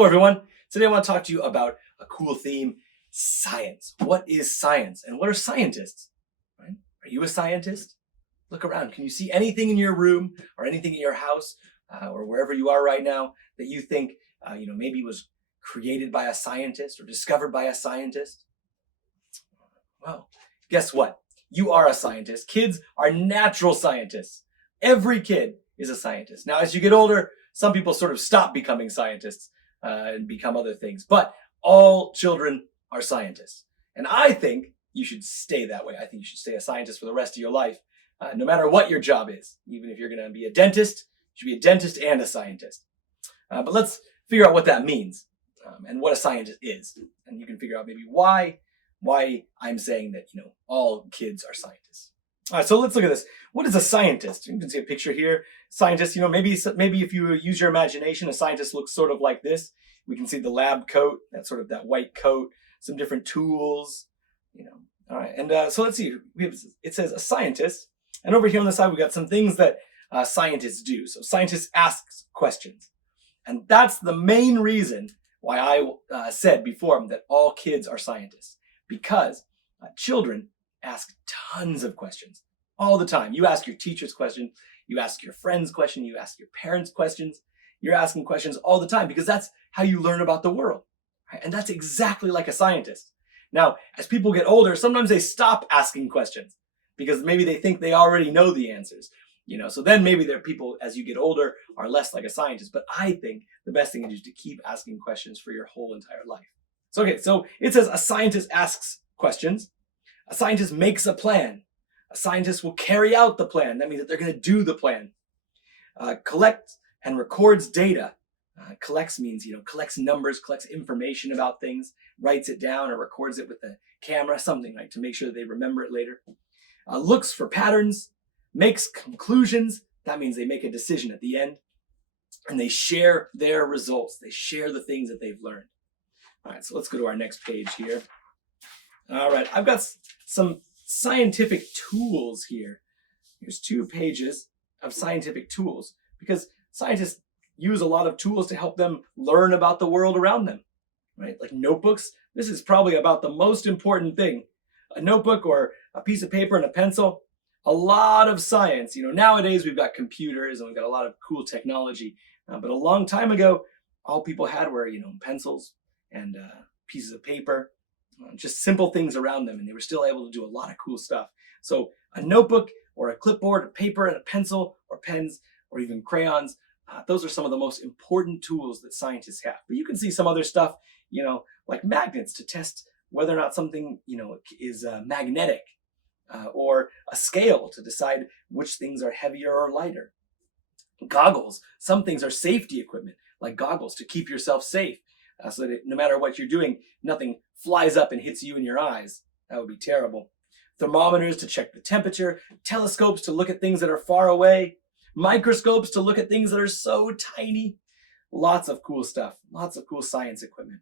Hello everyone. Today I want to talk to you about a cool theme, science. What is science and what are scientists? Right? Are you a scientist? Look around. Can you see anything in your room or anything in your house or wherever you are right now that you think maybe was created by a scientist or discovered by a scientist? Well, guess what? You are a scientist. Kids are natural scientists. Every kid is a scientist. Now, as you get older, some people sort of stop becoming scientists and become other things, but all children are scientists. And I think you should stay that way. I think you should stay a scientist for the rest of your life, no matter what your job is. Even if you're going to be a dentist, you should be a dentist and a scientist. But let's figure out what that means and what a scientist is. And you can figure out maybe why I'm saying that, all kids are scientists. All right, so let's look at this. What is a scientist? You can see a picture here. Scientist, maybe if you use your imagination, a scientist looks sort of like this. We can see the lab coat, that white coat, some different tools, All right, and so let's see. It says a scientist, and over here on the side we got some things that scientists do. So scientists ask questions, and that's the main reason why I said before that all kids are scientists, because children ask tons of questions all the time. You ask your teachers questions, you ask your friends questions, you ask your parents questions. You're asking questions all the time because that's how you learn about the world. Right? And that's exactly like a scientist. Now, as people get older, sometimes they stop asking questions because maybe they think they already know the answers. So then maybe their people, as you get older, are less like a scientist. But I think the best thing is to keep asking questions for your whole entire life. So it says a scientist asks questions. A scientist makes a plan. A scientist will carry out the plan. That means that they're going to do the plan. Collects and records data. Collects means, collects numbers, collects information about things, writes it down or records it with the camera, something like to make sure that they remember it later. Looks for patterns, makes conclusions. That means they make a decision at the end. And they share their results. They share the things that they've learned. All right, so let's go to our next page here. All right, I've got some scientific tools here. Here's 2 pages of scientific tools because scientists use a lot of tools to help them learn about the world around them, right? Like notebooks. This is probably about the most important thing. A notebook or a piece of paper and a pencil. A lot of science. Nowadays we've got computers and we've got a lot of cool technology. But a long time ago, all people had were, pencils and pieces of paper. Just simple things around them, and they were still able to do a lot of cool stuff. So a notebook or a clipboard, a paper and a pencil or pens or even crayons, those are some of the most important tools that scientists have. But you can see some other stuff, like magnets to test whether or not something, is magnetic, or a scale to decide which things are heavier or lighter. Goggles. Some things are safety equipment, like goggles to keep yourself safe. So that no matter what you're doing, nothing flies up and hits you in your eyes. That would be terrible. Thermometers to check the temperature, telescopes to look at things that are far away, microscopes to look at things that are so tiny. Lots of cool stuff, lots of cool science equipment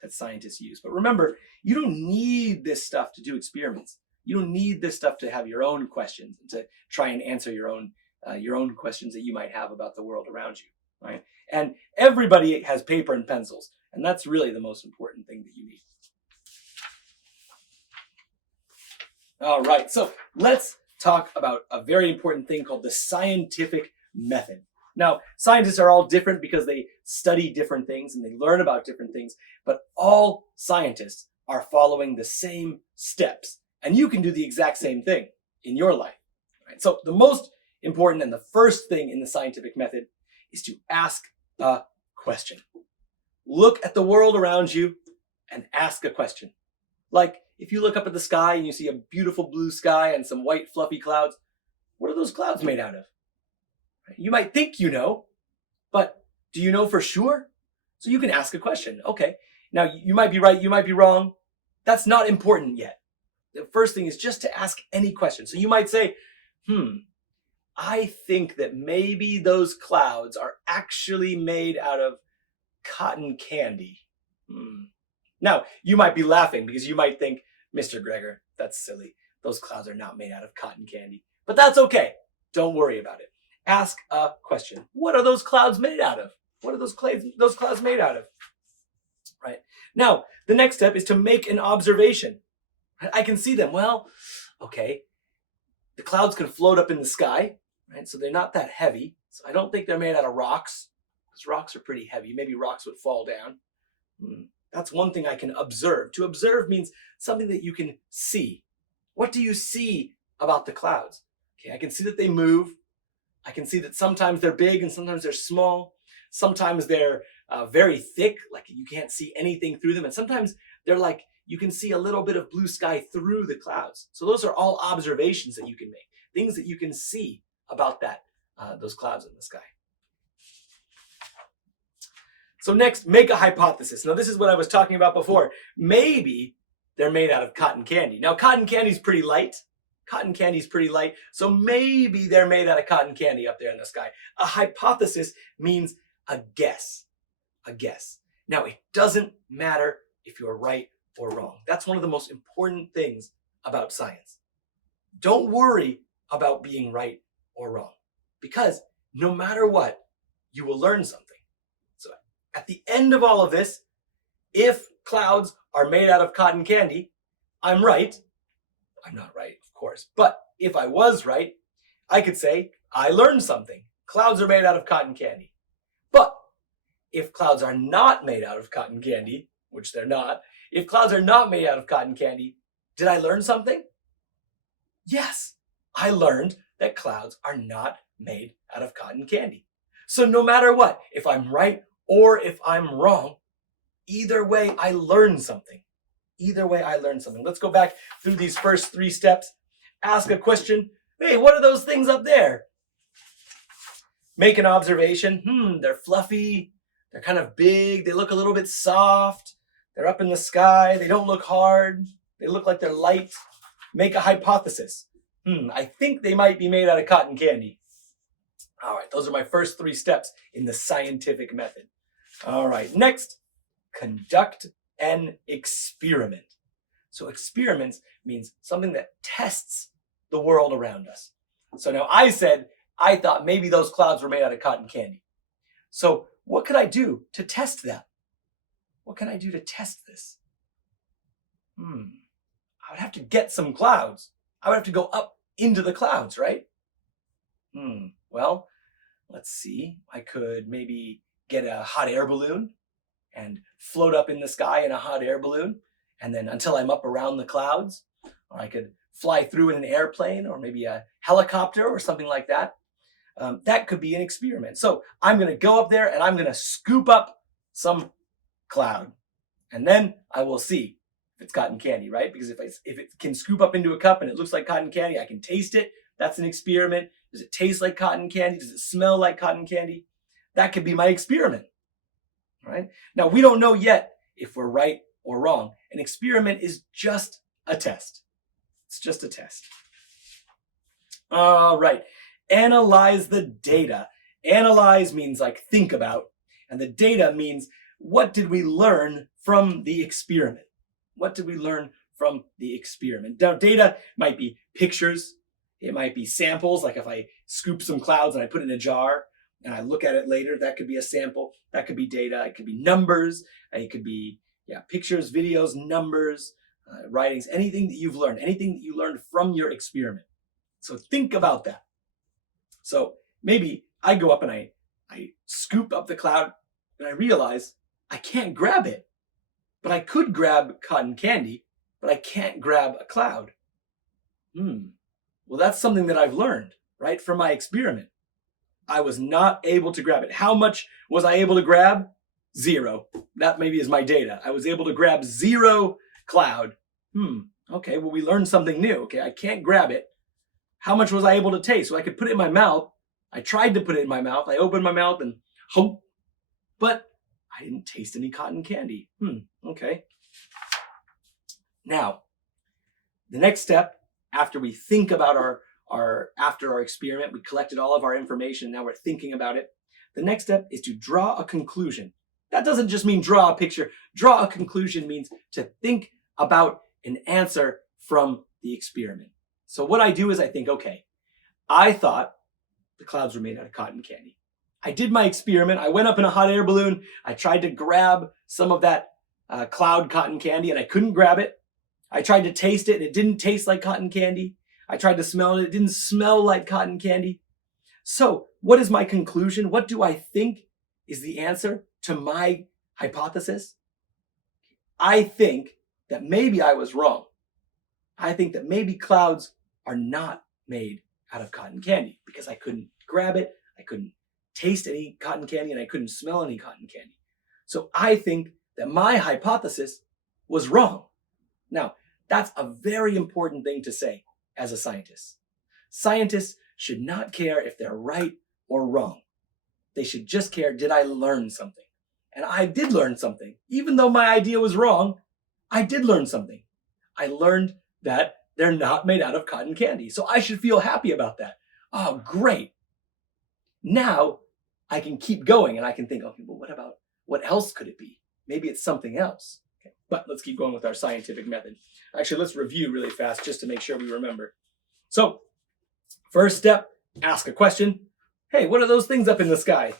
that scientists use. But remember, you don't need this stuff to do experiments. You don't need this stuff to have your own questions and to try and answer your own questions that you might have about the world around you, right? And everybody has paper and pencils. And that's really the most important thing that you need. All right, so let's talk about a very important thing called the scientific method. Now, scientists are all different because they study different things and they learn about different things, but all scientists are following the same steps. And you can do the exact same thing in your life. Right? So the most important and the first thing in the scientific method is to ask a question. Look at the world around you and ask a question. Like if you look up at the sky and you see a beautiful blue sky and some white fluffy clouds, what are those clouds made out of? You might think you know, but do you know for sure? So you can ask a question. Okay, now you might be right, you might be wrong. That's not important yet. The first thing is just to ask any question. So you might say, I think that maybe those clouds are actually made out of cotton candy. Now, you might be laughing because you might think, Mr. Gregor, that's silly. Those clouds are not made out of cotton candy. But that's okay. Don't worry about it. Ask a question. What are those clouds made out of? What are those clouds made out of? right? Now, the next step is to make an observation. I can see them. Well, okay, the clouds can float up in the sky, right? So they're not that heavy. So I don't think they're made out of rocks, because rocks are pretty heavy. Maybe rocks would fall down. That's one thing I can observe. To observe means something that you can see. What do you see about the clouds? Okay, I can see that they move. I can see that sometimes they're big and sometimes they're small. Sometimes they're very thick, like you can't see anything through them. And sometimes they're like, you can see a little bit of blue sky through the clouds. So those are all observations that you can make, things that you can see about those clouds in the sky. So next, make a hypothesis. Now this is what I was talking about before. Maybe they're made out of cotton candy. Now cotton candy is pretty light. Cotton candy is pretty light. So maybe they're made out of cotton candy up there in the sky. A hypothesis means a guess. A guess. Now it doesn't matter if you're right or wrong. That's one of the most important things about science. Don't worry about being right or wrong, because no matter what, you will learn something. So at the end of all of this, if clouds are made out of cotton candy, I'm right. I'm not right, of course, but if I was right, I could say, I learned something. Clouds are made out of cotton candy. But if clouds are not made out of cotton candy, which they're not, if clouds are not made out of cotton candy, did I learn something? Yes, I learned that clouds are not made out of cotton candy. So no matter what, if I'm right or if I'm wrong, either way, I learned something. Either way, I learned something. Let's go back through these first 3 steps. Ask a question. Hey, what are those things up there? Make an observation. They're fluffy. They're kind of big. They look a little bit soft. They're up in the sky. They don't look hard. They look like they're light. Make a hypothesis. I think they might be made out of cotton candy. All right, those are my first 3 steps in the scientific method. All right, next, conduct an experiment. So experiments means something that tests the world around us. So now I said, I thought maybe those clouds were made out of cotton candy. So what could I do to test that? What can I do to test this? I would have to get some clouds. I would have to go up into the clouds, right? Well, let's see. I could maybe get a hot air balloon and float up in the sky in a hot air balloon, and then until I'm up around the clouds. Or I could fly through in an airplane or maybe a helicopter or something like that. That could be an experiment. So I'm going to go up there and I'm going to scoop up some cloud, and then I will see if it's cotton candy, right? Because if it can scoop up into a cup and it looks like cotton candy, I can taste it. That's an experiment. Does it taste like cotton candy? Does it smell like cotton candy? That could be my experiment, right? Now, we don't know yet if we're right or wrong. An experiment is just a test. It's just a test. All right. Analyze the data. Analyze means like think about, and the data means what did we learn from the experiment? What did we learn from the experiment? Now, data might be pictures. It might be samples, like if I scoop some clouds and I put it in a jar and I look at it later, that could be a sample. That could be data. It could be numbers. It could be pictures, videos, numbers, writings, anything that you've learned, anything that you learned from your experiment. So think about that. So maybe I go up and I scoop up the cloud and I realize I can't grab it, but I could grab cotton candy, but I can't grab a cloud. Well, that's something that I've learned, right, from my experiment. I was not able to grab it. How much was I able to grab? 0. That maybe is my data. I was able to grab 0 cloud. Okay, well, we learned something new. Okay, I can't grab it. How much was I able to taste? So I could put it in my mouth. I tried to put it in my mouth. I opened my mouth and hope, but I didn't taste any cotton candy. Okay. Now, the next step, after we think about after our experiment, we collected all of our information, now we're thinking about it. The next step is to draw a conclusion. That doesn't just mean draw a picture. Draw a conclusion means to think about an answer from the experiment. So what I do is I think, okay, I thought the clouds were made out of cotton candy. I did my experiment. I went up in a hot air balloon. I tried to grab some of that cloud cotton candy and I couldn't grab it. I tried to taste it and it didn't taste like cotton candy. I tried to smell it, it didn't smell like cotton candy. So what is my conclusion? What do I think is the answer to my hypothesis? I think that maybe I was wrong. I think that maybe clouds are not made out of cotton candy because I couldn't grab it, I couldn't taste any cotton candy, and I couldn't smell any cotton candy. So I think that my hypothesis was wrong. Now, that's a very important thing to say as a scientist. Scientists should not care if they're right or wrong. They should just care, did I learn something? And I did learn something. Even though my idea was wrong, I did learn something. I learned that they're not made out of cotton candy. So I should feel happy about that. Oh, great. Now I can keep going and I can think, okay, well, what else could it be? Maybe it's something else. Okay. But let's keep going with our scientific method. Actually, let's review really fast just to make sure we remember. So, first step, ask a question. Hey, what are those things up in the sky?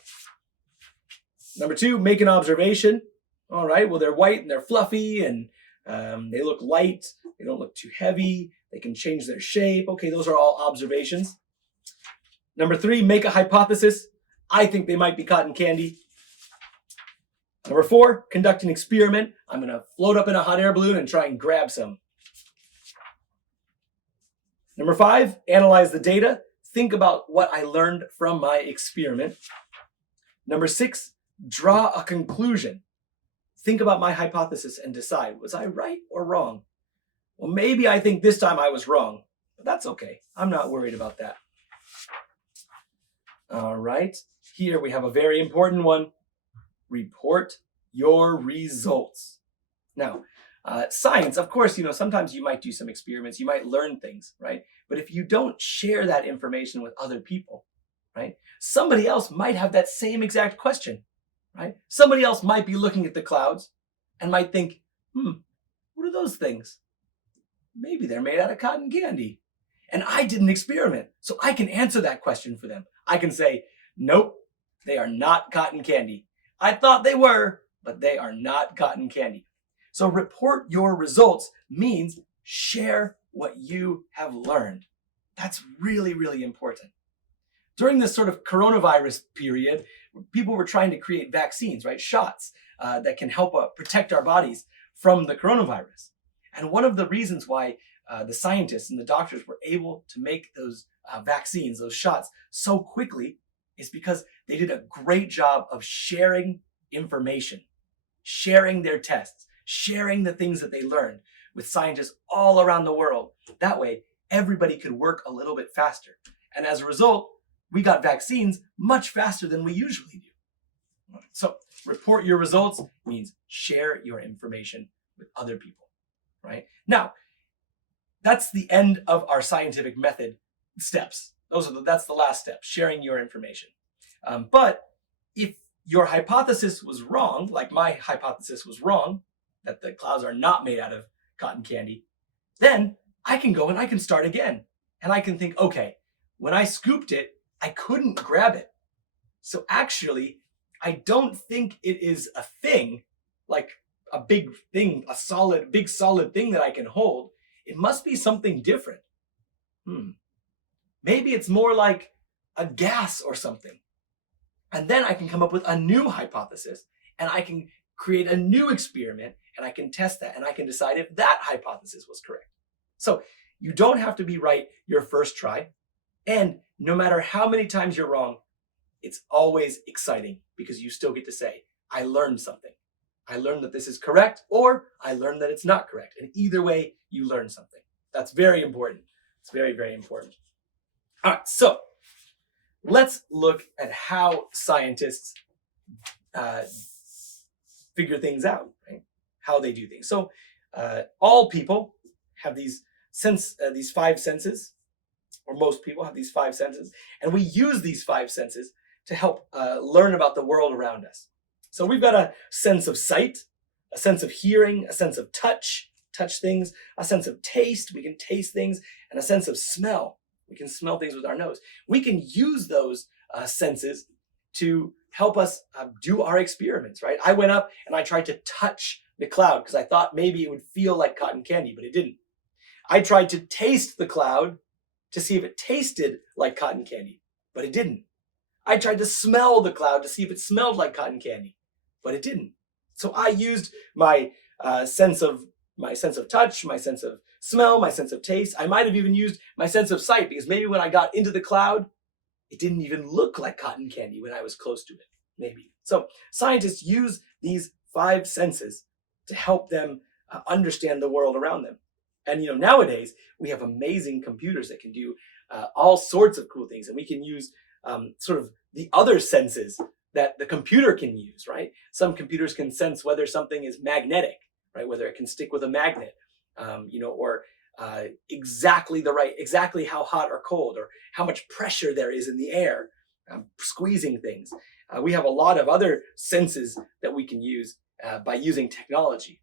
Number 2, make an observation. All right, well, they're white and they're fluffy and they look light. They don't look too heavy. They can change their shape. Okay, those are all observations. Number 3, make a hypothesis. I think they might be cotton candy. Number 4, conduct an experiment. I'm going to float up in a hot air balloon and try and grab some. Number 5, analyze the data. Think about what I learned from my experiment. Number 6, draw a conclusion. Think about my hypothesis and decide, was I right or wrong? Well, maybe I think this time I was wrong, but that's okay. I'm not worried about that. All right, here we have a very important one. Report your results. Now, science, of course, sometimes you might do some experiments, you might learn things, right? But if you don't share that information with other people, right? Somebody else might have that same exact question, right? Somebody else might be looking at the clouds and might think, what are those things? Maybe they're made out of cotton candy. And I did an experiment, so I can answer that question for them. I can say, nope, they are not cotton candy. I thought they were, but they are not cotton candy. So report your results means share what you have learned. That's really, really important. During this sort of coronavirus period, people were trying to create vaccines, right? Shots that can help protect our bodies from the coronavirus. And one of the reasons why the scientists and the doctors were able to make those vaccines, those shots, so quickly is because they did a great job of sharing information, sharing their tests, sharing the things that they learned with scientists all around the world. That way, everybody could work a little bit faster. And as a result, we got vaccines much faster than we usually do. So report your results means share your information with other people, right? Now, that's the end of our scientific method steps. That's the last step, sharing your information. But if your hypothesis was wrong, like my hypothesis was wrong, that the clouds are not made out of cotton candy, then I can go and I can start again. And I can think, okay, when I scooped it, I couldn't grab it. So actually, I don't think it is a thing, like a big thing, big solid thing that I can hold. It must be something different. Maybe it's more like a gas or something. And then I can come up with a new hypothesis and I can create a new experiment and I can test that and I can decide if that hypothesis was correct. So you don't have to be right your first try. And no matter how many times you're wrong, it's always exciting because you still get to say, I learned something. I learned that this is correct or I learned that it's not correct. And either way, you learn something. That's very important. It's very, very important. All right, so let's look at how scientists figure things out, right? How they do things. So all people have these 5 senses, or most people have these 5 senses, and we use these 5 senses to help learn about the world around us. So we've got a sense of sight, a sense of hearing, a sense of touch things, a sense of taste, we can taste things, and a sense of smell. We can smell things with our nose. We can use those senses to help us do our experiments, right? I went up and I tried to touch the cloud because I thought maybe it would feel like cotton candy, but it didn't. I tried to taste the cloud to see if it tasted like cotton candy, but it didn't. I tried to smell the cloud to see if it smelled like cotton candy, but it didn't. So I used my sense of touch, my sense of smell, my sense of taste. I might have even used my sense of sight because maybe when I got into the cloud, it didn't even look like cotton candy when I was close to it, maybe. So scientists use these 5 senses to help them understand the world around them. And nowadays we have amazing computers that can do all sorts of cool things, and we can use sort of the other senses that the computer can use, right? Some computers can sense whether something is magnetic, right? Whether it can stick with a magnet, or exactly how hot or cold, or how much pressure there is in the air, squeezing things. We have a lot of other senses that we can use by using technology,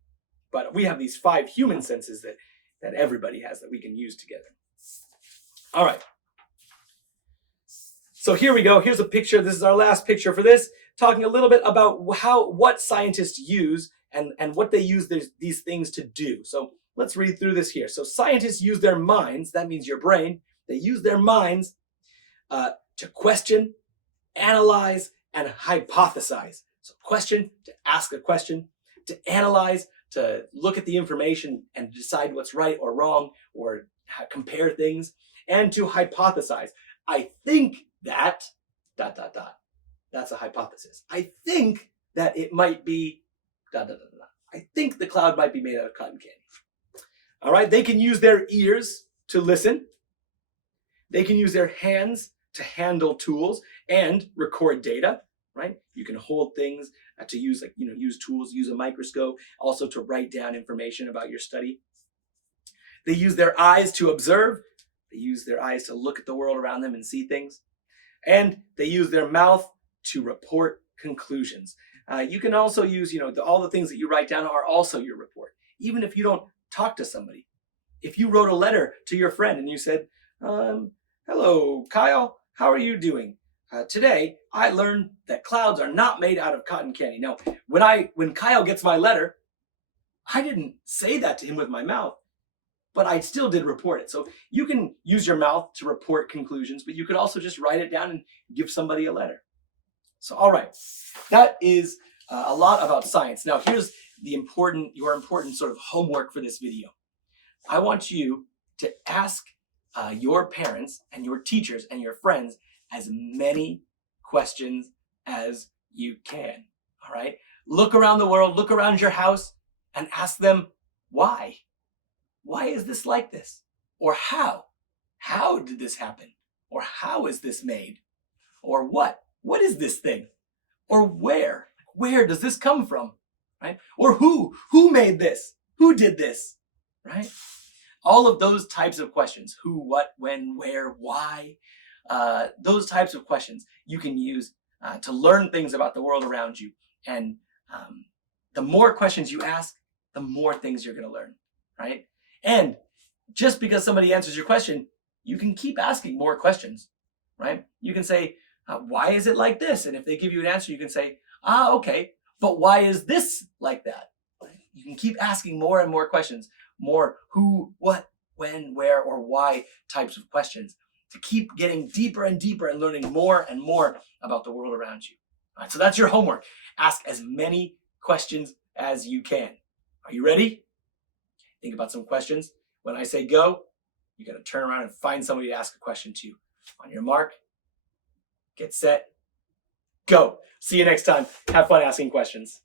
but we have these 5 human senses that everybody has that we can use together. All right. So here we go. Here's a picture. This is our last picture for this, talking a little bit about what scientists use and what they use these things to do. So let's read through this here. So scientists use their minds, that means your brain, they use their minds to question, analyze, and hypothesize. So question, to ask a question, to analyze, to look at the information and decide what's right or wrong, or compare things, and to hypothesize. I think that, ... That's a hypothesis. I think that it might be, ... I think the cloud might be made out of cotton candy. All right, they can use their ears to listen. They can use their hands to handle tools and record data, right? You can hold things to use, use tools, use a microscope, also to write down information about your study. They use their eyes to observe. They use their eyes to look at the world around them and see things. And they use their mouth to report conclusions. You can also use, all the things that you write down are also your report. Even if you don't talk to somebody. If you wrote a letter to your friend and you said, hello, Kyle, how are you doing? Today, I learned that clouds are not made out of cotton candy. Now, when Kyle gets my letter, I didn't say that to him with my mouth, but I still did report it. So you can use your mouth to report conclusions, but you could also just write it down and give somebody a letter. So, all right, that is a lot about science. Now, here's your important sort of homework for this video. I want you to ask your parents and your teachers and your friends as many questions as you can, all right? Look around the world, look around your house, and ask them, why? Why is this like this? Or how? How did this happen? Or how is this made? Or what? What is this thing? Or where? Where does this come from? Right? Or who? Who made this? Who did this? Right? All of those types of questions, who, what, when, where, why, those types of questions you can use to learn things about the world around you. And the more questions you ask, the more things you're going to learn, right? And just because somebody answers your question, you can keep asking more questions, right? You can say, why is it like this? And if they give you an answer, you can say, okay, but why is this like that? You can keep asking more and more questions, more who, what, when, where, or why types of questions to keep getting deeper and deeper and learning more and more about the world around you. All right, so that's your homework. Ask as many questions as you can. Are you ready? Think about some questions. When I say go, you got to turn around and find somebody to ask a question to. On your mark, get set, go. See you next time. Have fun asking questions.